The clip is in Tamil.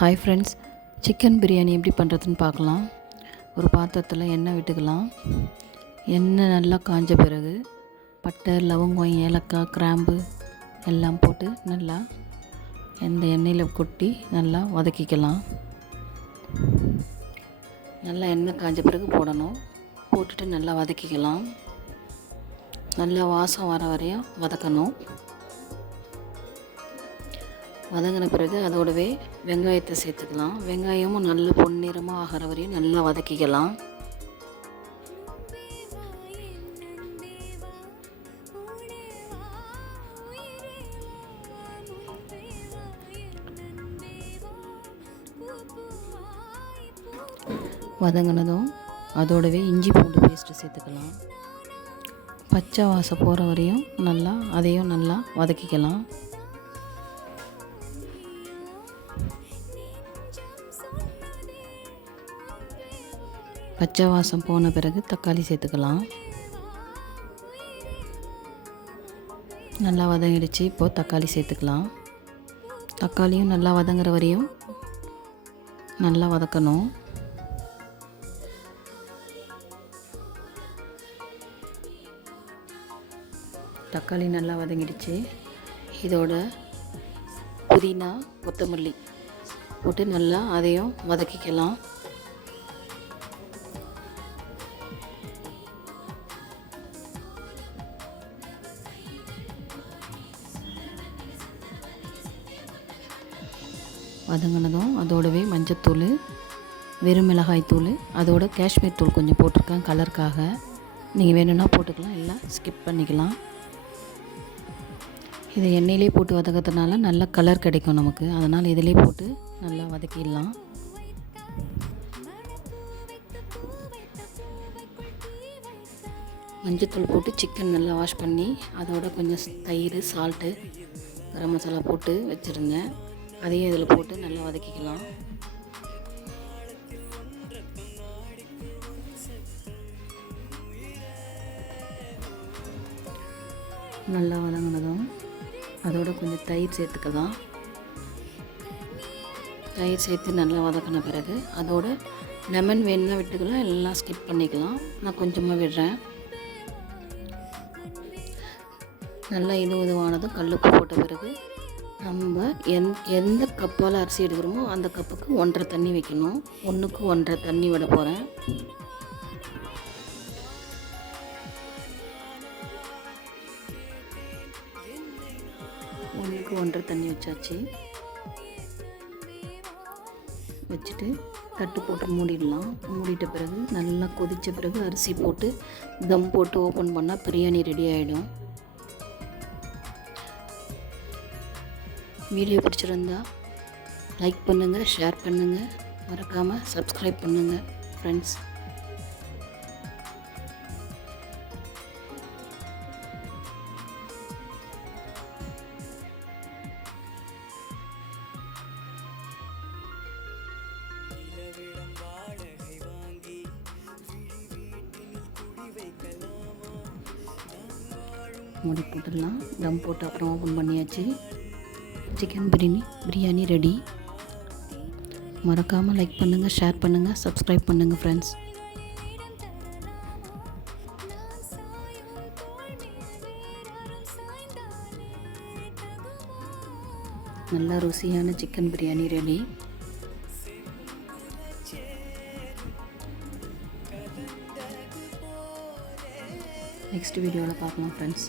ஹாய் ஃப்ரெண்ட்ஸ், சிக்கன் பிரியாணி எப்படி பண்ணுறதுன்னு பார்க்கலாம். ஒரு பாத்திரத்தில் எண்ணெய் விட்டுக்கலாம். எண்ணெய் நல்லா காஞ்ச பிறகு பட்டை, லவங்கம், ஏலக்காய், கிராம்பு எல்லாம் போட்டு நல்லா இந்த எண்ணெயில் கொட்டி நல்லா வதக்கிக்கலாம். நல்லா எண்ணெய் காஞ்ச பிறகு போடணும். போட்டுட்டு நல்லா வதக்கிக்கலாம். நல்லா வாசம் வர வரையும் வதக்கணும். வதங்கின பிறகு அதோடவே வெங்காயத்தை சேர்த்துக்கலாம். வெங்காயமும் நல்ல பொன்னிறமாக ஆகிற வரையும் நல்லா வதக்கிக்கலாம். வதங்கினதும் அதோடவே இஞ்சி பூண்டு பேஸ்ட்டு சேர்த்துக்கலாம். பச்சை வாசம் போகிற வரையும் நல்லா அதையும் நல்லா வதக்கிக்கலாம். பச்சை வாசம் போன பிறகு தக்காளி சேர்த்துக்கலாம். நல்லா வதங்கிடுச்சு. இப்போது தக்காளி சேர்த்துக்கலாம். தக்காளியும் நல்லா வதங்குற வரையும் நல்லா வதக்கணும். தக்காளி நல்லா வதங்கிடுச்சு. இதோட புதினா, கொத்தமல்லி போட்டு நல்லா அதையும் வதக்கிக்கலாம். வதங்கினதும் அதோடவே மஞ்சத்தூள், வெறும் மிளகாய் தூள், அதோட காஷ்மீர் தூள் கொஞ்சம் போட்டிருக்கேன் கலருக்காக. நீங்கள் வேணும்னா போட்டுக்கலாம், இல்லை ஸ்கிப் பண்ணிக்கலாம். இதை எண்ணெயிலே போட்டு வதக்கிறதுனால நல்ல கலர் கிடைக்கும் நமக்கு. அதனால் இதிலே போட்டு நல்லா வதக்கிடலாம். மஞ்சத்தூள் போட்டு சிக்கன் நல்லா வாஷ் பண்ணி அதோட கொஞ்சம் தயிர், சால்ட்டு, கரம் மசாலா போட்டு வச்சுருந்தேன். அதையும் இதில் போட்டு நல்லா வதக்கிக்கலாம். நல்லா வதங்கினதும் அதோட கொஞ்சம் தயிர் சேர்த்துக்கலாம். தயிர் சேர்த்து நல்லா வதக்கின பிறகு அதோட லெமன் வேணும்னா விட்டுக்கலாம், எல்லாம் ஸ்கிப் பண்ணிக்கலாம். நான் கொஞ்சமாக விடுறேன். நல்லா இதுவானதும் கல்லுப்பு போட்ட பிறகு நம்ம எந்த கப்பால் அரிசி எடுக்கிறோமோ அந்த கப்புக்கு 1.5 தண்ணி வைக்கணும். 1க்கு 1.5 தண்ணி விட போகிறேன். ஒன்றுக்கு 1.5 தண்ணி வச்சாச்சு. வச்சுட்டு தட்டு போட்டு மூடிடலாம். மூடிட்ட பிறகு நல்லா கொதித்த பிறகு அரிசி போட்டு தம் போட்டு ஓப்பன் பண்ணால் பிரியாணி ரெடி ஆகிடும். வீடியோ பிடிச்சிருந்தா லைக் பண்ணுங்கள், ஷேர் பண்ணுங்கள், மறக்காமல் சப்ஸ்கிரைப் பண்ணுங்கள் ஃப்ரெண்ட்ஸ். மூடி போட்டுடலாம். தம் போட்டு அப்புறம் ஓப்பன் பண்ணியாச்சு. Chicken biryani ready. மறக்காமல் லைக் பண்ணுங்கள், ஷேர் பண்ணுங்கள், சப்ஸ்கிரைப் பண்ணுங்கள் ஃப்ரெண்ட்ஸ். நல்ல ருசியான சிக்கன் பிரியாணி ரெடி. நெக்ஸ்ட் வீடியோவில் பார்க்கலாம் ஃப்ரெண்ட்ஸ்.